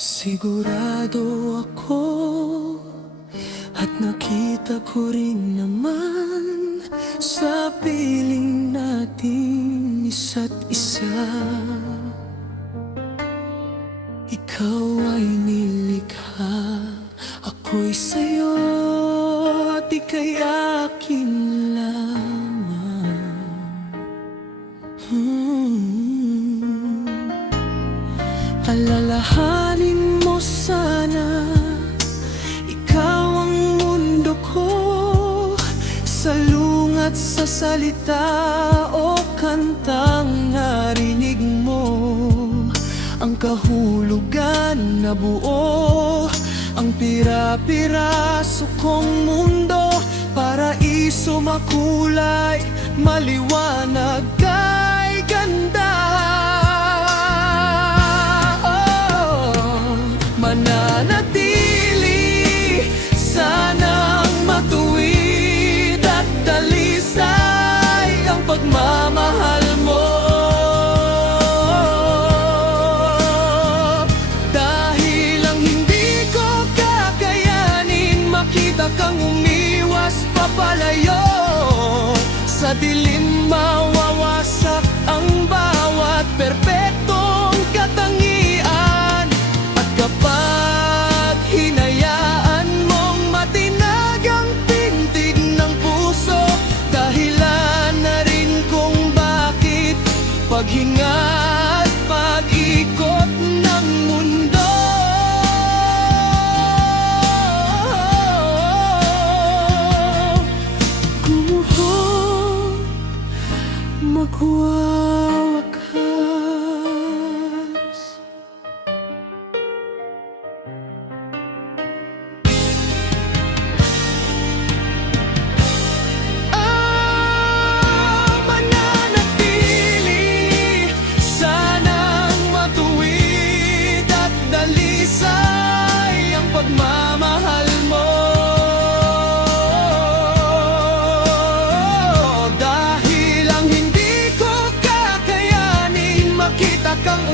Sigurado ako at nakita ko rin naman sa piling natin isa't isa. Ikaw ay nilikha, ako'y sa'yo at ika'y akin lamang. Alalahanin mo sana, ikaw ang mundo ko. Salungat sa salita o kantang narinig mo, ang kahulugan na buo, ang pira-piraso kong mundo. Paraiso makulay, maliwanag kay ganda. Mananatili sanang matuwid at dalisay ang pagmamahal mo. Dahil ang hindi ko kakayanin makita kang umiwas papalayo. Sa dilim mawawasak ang bawat perpektong katangian. Kapag hinayaan mong matinag ang tintig ng puso, dahilan na rin kung bakit paghinga at pag-ikot ng mundo. Gumuhot, magwawakas. Pagmamahal mo, dahil ang hindi ko kakayanin makita kang